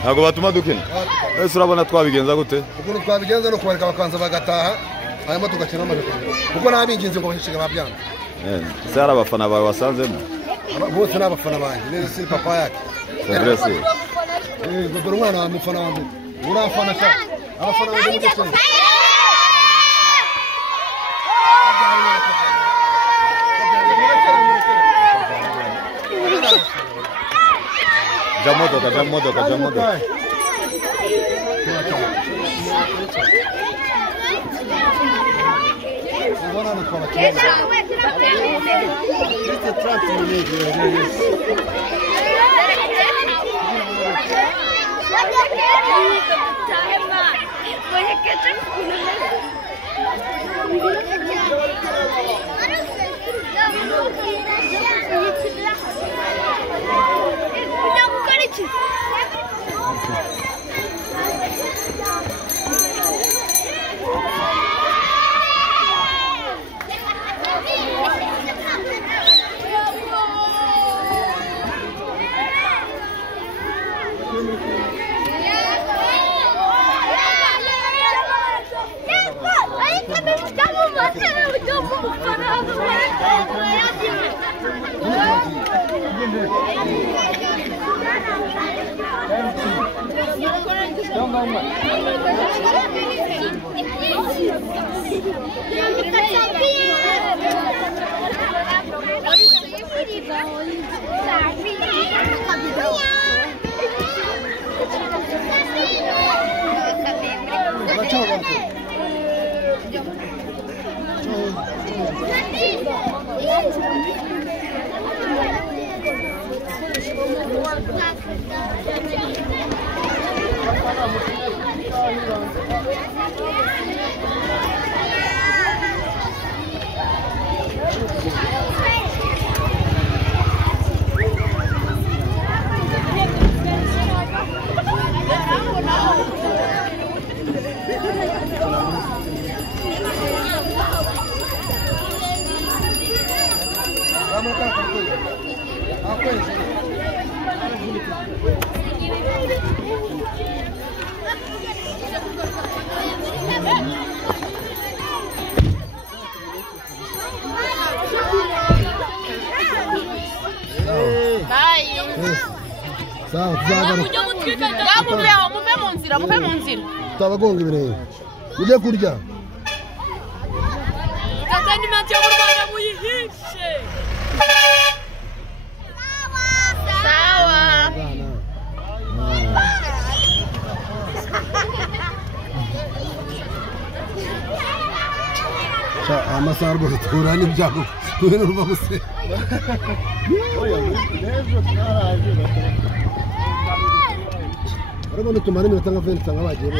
ntago batuma dukina ese urabona twabigenza gute ukuntu twabigenza no kubareka bakanza bagataha hanyuma tugakina amaje kuko nabinginze ngo bashishiga babyanga se hari abafana bawe wasanzemo bose n'abafana banjye neza si papa yake Fabrice dore umwana wa mufana wanjye urafana sha abafana banjye mudekeye Jamodoka muve mu nzira tabagonga ibirenge ujye kurya kandi mati yo mu Rwanda muyihishe sawa amasaha rwose tuhura n'ibyago tuhe n'uruva guse urabona tumara iminota nka 20 bagiye